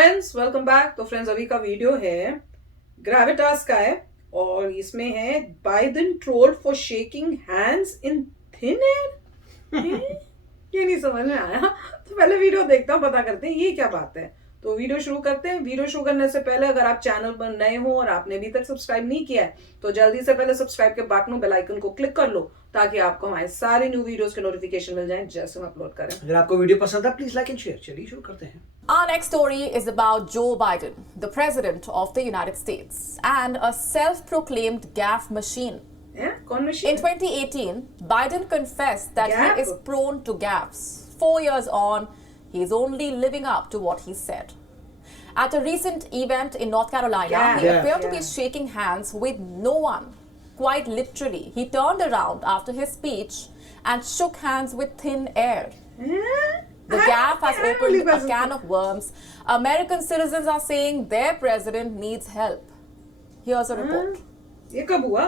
Friends welcome back. तो friends अभी का वीडियो है ग्रेविटास का है और इसमें है Biden trolled for shaking hands in thin air. ये नहीं समझ में आया तो पहले वीडियो देखता हूँ, पता करते हैं ये क्या बात है। तो वीडियो शुरू करते हैं। वीडियो शुरू करने से पहले अगर आप चैनल पर नए हो और आपने अभी तक सब्सक्राइब नहीं किया है तो जल्दी से पहले सब्सक्राइब के बटन बेल आइकन को क्लिक कर लो ताकि आपको हमारे सारे न्यू वीडियोस के नोटिफिकेशन मिल जाएं जैसे हम अपलोड करें। अगर आपको वीडियो पसंद है प्लीज लाइक एंड शेयर। चलिए शुरू करते हैं। Our next story is about Joe Biden, the President of the United States, and a self-proclaimed gaffe machine. कौन machine? In 2018, Biden confessed that Gaffe? he is prone to gaffes. 4 years on, he is only living up to what he said. At a recent event in North Carolina, he appeared to be shaking hands with no one. Quite literally, he turned around after his speech and shook hands with thin air. The gaffe has opened a can of worms. American citizens are saying their president needs help. Here's a report. ये कब हुआ?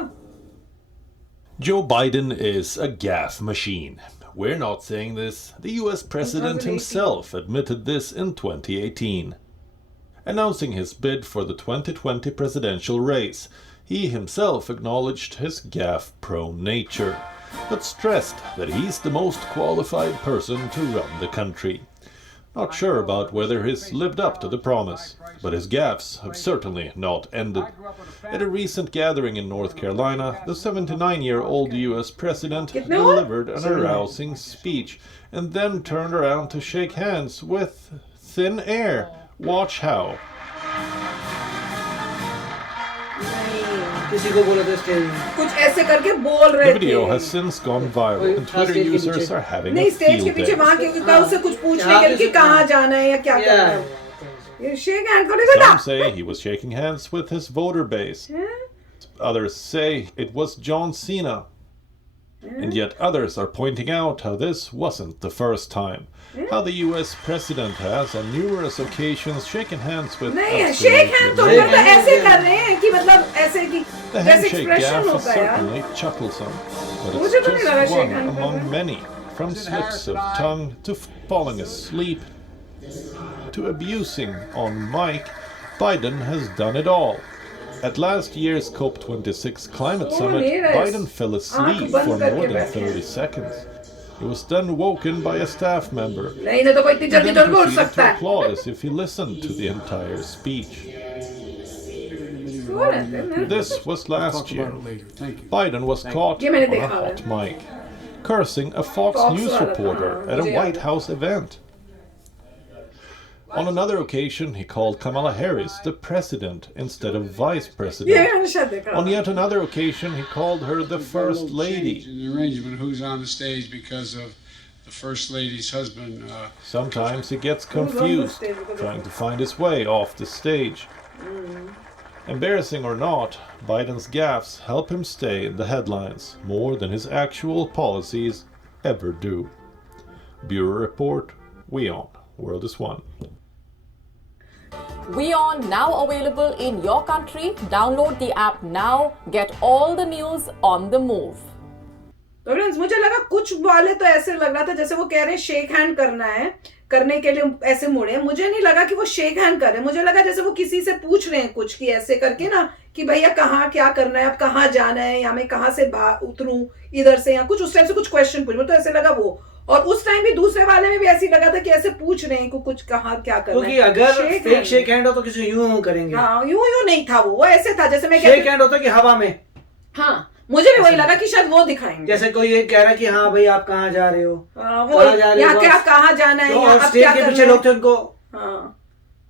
Joe Biden is a gaffe machine. We're not saying this. The US president himself admitted this in 2018. Announcing his bid for the 2020 presidential race, he himself acknowledged his gaffe-prone nature, but stressed that he's the most qualified person to run the country. Not sure about whether he's lived up to the promise, but his gaffes have certainly not ended. At a recent gathering in North Carolina, the 79-year-old US president delivered an arousing speech and then turned around to shake hands with thin air. Watch how. किसी को बोला था stage में कुछ ऐसे करके बोल रहे थे। The video has since gone viral and Twitter users are having नहीं a स्टेज के field पीछे day. वहाँ क्योंकि उससे कुछ पूछने के लिए कि कहाँ जाना है या क्या करना है। ये शेक हैंड को नहीं Some say he was shaking hands with his voter base. Others say it was John Cena. And yet others are pointing out how this wasn't the first time. How the US president has on numerous occasions shaken hands with नहीं shake hand तो मतलब ऐसे कर रहे हैं कि मतलब ऐसे कि The जैसे handshake एक्सप्रेशन gaffe is होता है यार। certainly chucklesome, but मुझे it's तो नहीं लगा just shake one hand among करना। many, from slips of tongue to falling asleep to abusing on mic. Biden has done it all. At last year's COP26 climate summit, Biden fell asleep for more than 30 seconds. He was then woken by a staff member. नहीं ना तो कोई इतनी He जल्दी then तो बोल proceeded सकता to है। applaud as if he listened to the entire speech. सो रहते हैं ना। This was last year. Biden was caught ये मैंने on a देखा hot है। mic, cursing a Fox Fox News वाला था, reporter हाँ, at a मुझे White याद है। House event. On another occasion, he called Kamala Harris the president instead of vice ये president. मैंने शायद देखा। On yet another occasion, he called her the first lady. In the arrangement, who's on the stage because of the first lady's husband. Sometimes he gets confused, trying to find his way off the stage. Embarrassing or not, Biden's gaffes help him stay in the headlines more than his actual policies ever do. Bureau Report, WION, World is One. WION now available in your country. Download the app now. Get all the news on the move. तो friends मुझे लगा कुछ वाले तो ऐसे लग रहा था जैसे वो कह रहे हैं शेक हैंड करना है, करने के लिए ऐसे मुड़े। मुझे नहीं लगा कि वो शेक हैंड कर रहे हैं, मुझे लगा जैसे वो किसी से पूछ रहे हैं कुछ कि ऐसे करके ना कि भैया कहाँ क्या करना है, अब कहाँ जाना है, या मैं कहाँ से उतरूं इधर से, या कुछ उस टाइप से कुछ क्वेश्चन पूछ। तो ऐसे लगा वो। और उस टाइम भी दूसरे वाले में भी ऐसे लगा था कि ऐसे पूछ रहे हैं कि कुछ कहाँ क्या करना है। क्योंकि अगर फेक शेक हैंड हो तो किसी यूं करेंगे। हाँ यूं नहीं था वो ऐसे था जैसे मैं शेक हैंड होता कि हवा में। हाँ मुझे भी वही लगा कि शायद वो दिखाएंगे जैसे कोई ये कह रहा है कि हाँ भाई आप कहाँ जा रहे हो, वो यहाँ क्या कहाँ जाना है, यहाँ अब क्या के पीछे लोग थे उनको। हाँ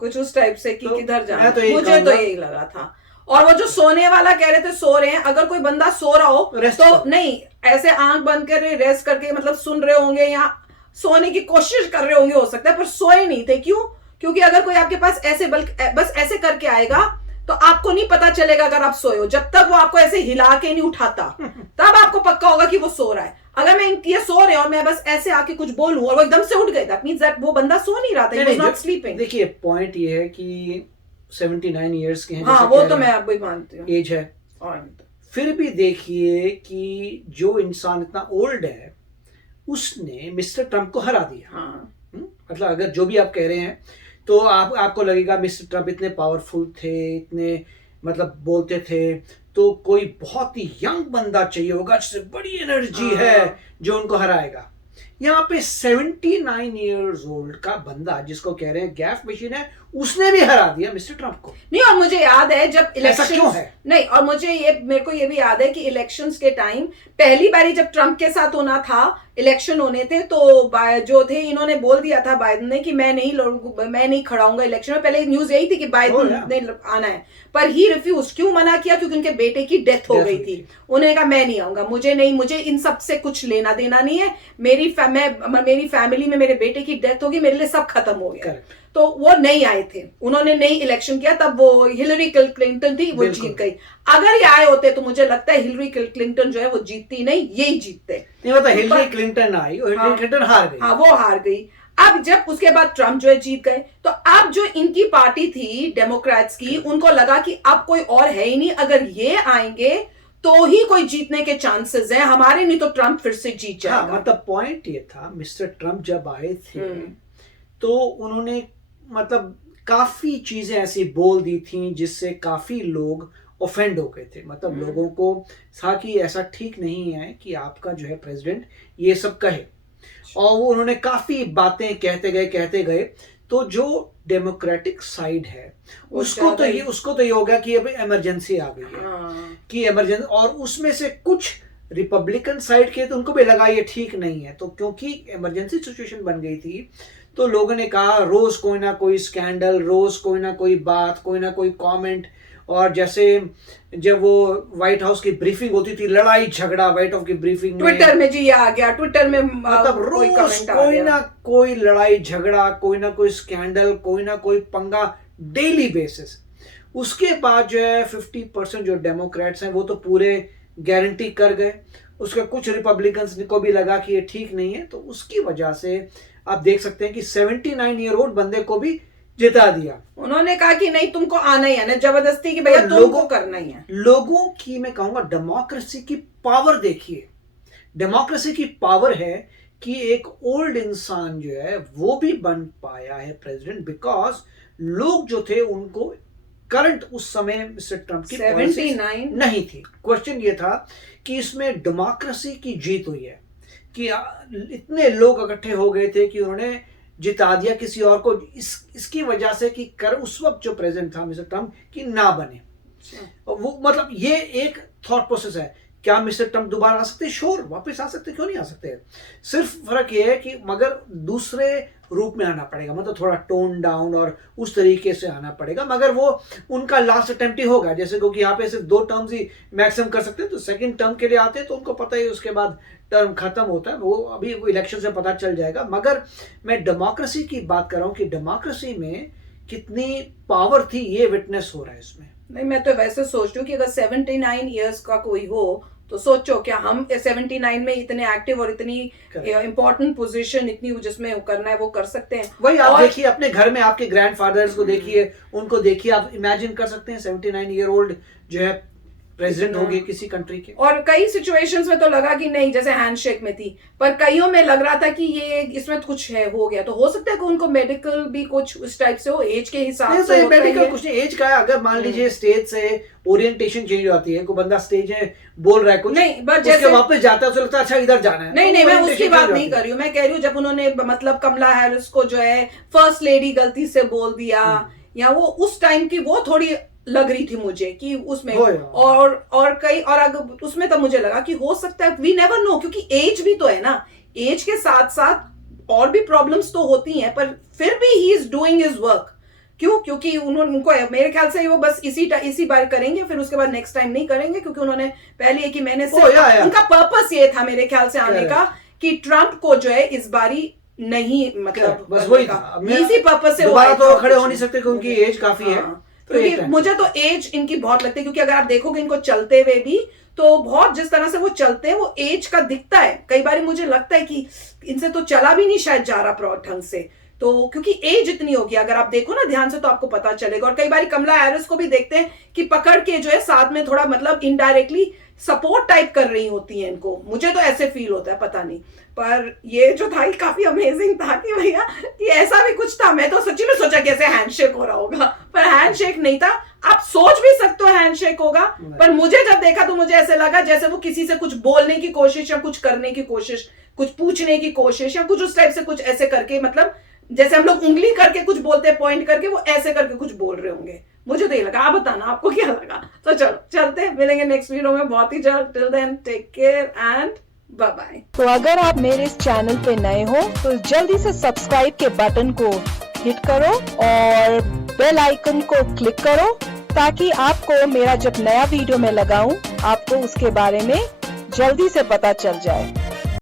कुछ उस टाइप से कि किधर जाना तो मुझे तो यही लगा था। और वो जो सोने वाला कह रहे थे सो रहे हैं, अगर कोई बंदा सो रहा हो तो नहीं ऐसे आंख बंद कर रेस्ट करके मतलब सुन रहे होंगे या सोने की कोशिश कर रहे होंगे, हो सकता है, पर सोए नहीं थे। क्यों? क्योंकि अगर कोई आपके पास ऐसे बस ऐसे करके आएगा तो आपको नहीं पता चलेगा अगर आप सोए हो, जब तक वो आपको ऐसे हिला के नहीं उठाता तब आपको पक्का होगा कि वो सो रहा है। अगर मैं ये सो रहे और मैं बस ऐसे आके कुछ बोलूं और वो एकदम से उठ गए, दैट मींस दैट वो बंदा सो नहीं रहा था, ही वाज नॉट स्लीपिंग। देखिए पॉइंट ये है कि 79 इयर्स के हैं, हाँ वो तो मैं अब भी मानती हूँ एज है। फिर भी देखिए कि जो इंसान इतना ओल्ड है उसने मिस्टर ट्रंप को हरा दिया। हाँ। मतलब अगर जो भी आप कह रहे हैं तो आपको लगेगा मिस्टर ट्रम्प इतने पावरफुल थे, इतने मतलब बोलते थे, तो कोई बहुत ही यंग बंदा चाहिए होगा जिससे बड़ी एनर्जी है जो उनको हराएगा। यहाँ पे 79 इयर्स ओल्ड का बंदा जिसको कह रहे हैं गैफ मशीन है, उसने भी हरा दिया मिस्टर ट्रम्प को। नहीं, और मुझे याद है जब ऐसा क्यों है? नहीं, और मेरे को ये भी याद है कि इलेक्शंस के टाइम पहली बारी जब ट्रम्प के साथ होना था, इलेक्शन होने थे, तो जो थे इन्होंने बोल दिया था बाइडेन ने कि मैं नहीं खड़ा हूंगा इलेक्शन में। पहले न्यूज यही थी कि बाइडेन ने आना है, पर ही रिफ्यूज। क्यों मना किया? क्योंकि उनके बेटे की डेथ हो गई थी। उन्होंने कहा मैं नहीं आऊंगा, मुझे इन सब से कुछ लेना देना नहीं है, मेरी फैमिली में मेरे बेटे की डेथ होगी, मेरे लिए सब खत्म हो गया। तो वो नहीं आए थे, उन्होंने नहीं इलेक्शन किया, तब वो हिलरी क्लिंटन थी, वो जीत गई। अगर ये आए होते तो मुझे लगता है हिलरी क्लिंटन जो है वो जीतती नहीं, यही जीतते। नहीं पता, हिलरी क्लिंटन आई और हिलरी क्लिंटन हार गई। हाँ, वो हार गई। अब जब उसके बाद ट्रम्प जो है जीत गए, तो अब जो इनकी पार्टी थी डेमोक्रेट्स की, उनको लगा कि अब कोई और है ही नहीं, अगर ये आएंगे तो ही कोई जीतने के चांसेस हैं हमारे, नहीं तो ट्रम्प फिर से जीत जाएगा। हाँ, मतलब पॉइंट ये था, मिस्टर ट्रम्प जब आए थे तो उन्होंने मतलब काफी चीजें ऐसी बोल दी थी जिससे काफी लोग ऑफेंड हो गए थे। मतलब लोगों को था कि ऐसा ठीक नहीं है कि आपका जो है प्रेसिडेंट ये सब कहे, और वो उन्होंने काफी बातें कहते गए। तो जो डेमोक्रेटिक साइड है उसको तो ये हो गया कि अब इमरजेंसी आ गई है कि इमरजेंसी, और उसमें से कुछ रिपब्लिकन साइड के तो उनको भी लगा ये ठीक नहीं है। तो क्योंकि इमरजेंसी सिचुएशन बन गई थी तो लोगों ने कहा रोज कोई ना कोई स्कैंडल, रोज कोई ना कोई बात, कोई ना कोई कमेंट। और जैसे जब वो व्हाइट हाउस की ब्रीफिंग होती थी, लड़ाई झगड़ा व्हाइट हाउस की ब्रीफिंग में, ट्विटर में जी ये आ गया, ट्विटर में मतलब रोज कोई ना कोई लड़ाई झगड़ा, कोई ना कोई स्कैंडल, कोई ना कोई पंगा, डेली बेसिस। उसके बाद जो है 50% जो डेमोक्रेट्स हैं वो तो पूरे गारंटी कर गए, उसके कुछ रिपब्लिकन्स को भी लगा कि ये ठीक नहीं है। तो उसकी वजह से आप देख सकते हैं कि 79 ईयर ओल्ड बंदे को भी जिता दिया। उन्होंने कहा कि नहीं तुमको आना ही है ना, जबरदस्ती कि भैया तो तुमको करना ही है। लोगों की मैं कहूंगा डेमोक्रेसी की पावर देखिए, डेमोक्रेसी की पावर है कि एक ओल्ड इंसान जो है वो भी बन पाया है प्रेसिडेंट, बिकॉज लोग जो थे उनको करंट उस समय मिस्टर ट्रम्प की 79 नहीं थी। क्वेश्चन ये था कि इसमें डेमोक्रेसी की जीत हुई है कि इतने लोग इकट्ठे हो गए थे कि उन्होंने जिता दिया किसी और को, इसकी वजह से कि उस वक्त जो प्रेसिडेंट था मिस्टर ट्रम्प की ना बने। वो मतलब ये एक थॉट प्रोसेस है। क्या मिस्टर ट्रम्प दोबारा आ सकते? श्योर, वापस आ सकते, क्यों नहीं आ सकते। सिर्फ फर्क ये है कि मगर दूसरे रूप में आना पड़ेगा, मतलब थोड़ा टोन डाउन और उस तरीके से आना पड़ेगा। मगर वो उनका लास्ट अटेम्प्ट ही होगा, जैसे क्योंकि यहाँ पे सिर्फ 2 टर्म्स ही मैक्सिमम कर सकते हैं, तो सेकंड टर्म के लिए आते हैं तो उनको पता ही उसके बाद टर्म खत्म होता है। वो अभी वो इलेक्शन से पता चल जाएगा। मगर मैं डेमोक्रेसी की बात कर रहा हूँ कि डेमोक्रेसी में कितनी पावर थी ये विटनेस हो रहा है इसमें। नहीं, मैं तो वैसे सोच रही हूँ कि अगर 79 इयर्स का कोई हो तो सोचो क्या हम 79 में इतने एक्टिव और इतनी इंपॉर्टेंट पोजीशन, इतनी जिसमें करना है वो कर सकते हैं। वही आप देखिए अपने घर में आपके ग्रैंडफादर्स को देखिए, उनको देखिए, आप इमेजिन कर सकते हैं 79 ईयर ओल्ड जो है प्रेसिडेंट हो गए किसी कंट्री के। और कई सिचुएशंस में तो लगा कि नहीं, जैसे हैंडशेक में थी, पर कईयों में लग रहा था कि ये इसमें कुछ है, हो गया। तो हो सकता है कि उनको मेडिकल भी कुछ उस टाइप से हो, एज के हिसाब से। मेडिकल कुछ नहीं, एज का है। अगर मान लीजिए स्टेज से ओरिएंटेशन चेंज होती है, कोई बंदा स्टेज में बोल रहा है कुछ नहीं, बट जैसे वापस जाता है तो लगता है अच्छा इधर जाना है। नहीं, मैं उसकी बात नहीं कर रही हूँ। मैं कह रही हूँ जब उन्होंने मतलब कमला हैरिस को जो है फर्स्ट लेडी गलती से बोल दिया, या वो उस टाइम की वो थोड़ी लग रही थी मुझे कि उसमें और कई और अगर उसमें तब मुझे लगा कि हो सकता है, वी नेवर नो, क्योंकि एज भी तो है ना, एज के साथ साथ और भी प्रॉब्लम्स तो होती हैं, पर फिर भी he is doing his work. क्यों? क्योंकि उनको मेरे ख्याल से वो बस इसी बार करेंगे, फिर उसके बाद नेक्स्ट टाइम नहीं करेंगे, क्योंकि उन्होंने पहले कि मैंने उनका पर्पस ये था मेरे ख्याल से आने का कि ट्रम्प को जो है इस बारी नहीं, मतलब बस वही था, इसी पर्पस से दोबारा तो खड़े हो नहीं सकते क्योंकि एज काफी है। क्योंकि मुझे तो एज इनकी बहुत लगती है, क्योंकि अगर आप देखोगे इनको चलते हुए भी तो बहुत जिस तरह से वो चलते हैं वो एज का दिखता है। कई बार मुझे लगता है कि इनसे तो चला भी नहीं शायद जा रहा ढंग से, तो क्योंकि एज इतनी होगी, अगर आप देखो ना ध्यान से तो आपको पता चलेगा। और कई बार कमला हैरिस को भी देखते हैं कि पकड़ के जो है साथ में थोड़ा मतलब इनडायरेक्टली सपोर्ट टाइप कर रही होती हैं इनको, मुझे तो ऐसे फील होता है, पता नहीं। पर ये जो था ये काफी अमेजिंग था कि भैया कि ऐसा भी कुछ था। मैं तो सच्ची में सोचा कि ऐसे हैंडशेक हो रहा होगा, पर हैंडशेक नहीं था। आप सोच भी सकते हो हैंडशेक होगा, पर मुझे जब देखा तो मुझे ऐसे लगा जैसे वो किसी से कुछ बोलने की कोशिश या कुछ करने की कोशिश, कुछ पूछने की कोशिश या कुछ उस टाइप से कुछ ऐसे करके, मतलब जैसे हम लोग उंगली करके कुछ बोलते हैं पॉइंट करके, वो ऐसे करके कुछ बोल रहे होंगे। मुझे तो ये लगा, आप बताना आपको क्या लगा। तो चलो चलते हैं, मिलेंगे नेक्स्ट वीडियो में बहुत ही जल्द। Till then take care and bye bye. तो अगर आप मेरे इस चैनल पे नए हो तो जल्दी से सब्सक्राइब के बटन को हिट करो और बेल आइकन को क्लिक करो, ताकि आपको मेरा जब नया वीडियो मैं लगाऊं आपको उसके बारे में जल्दी से पता चल जाए।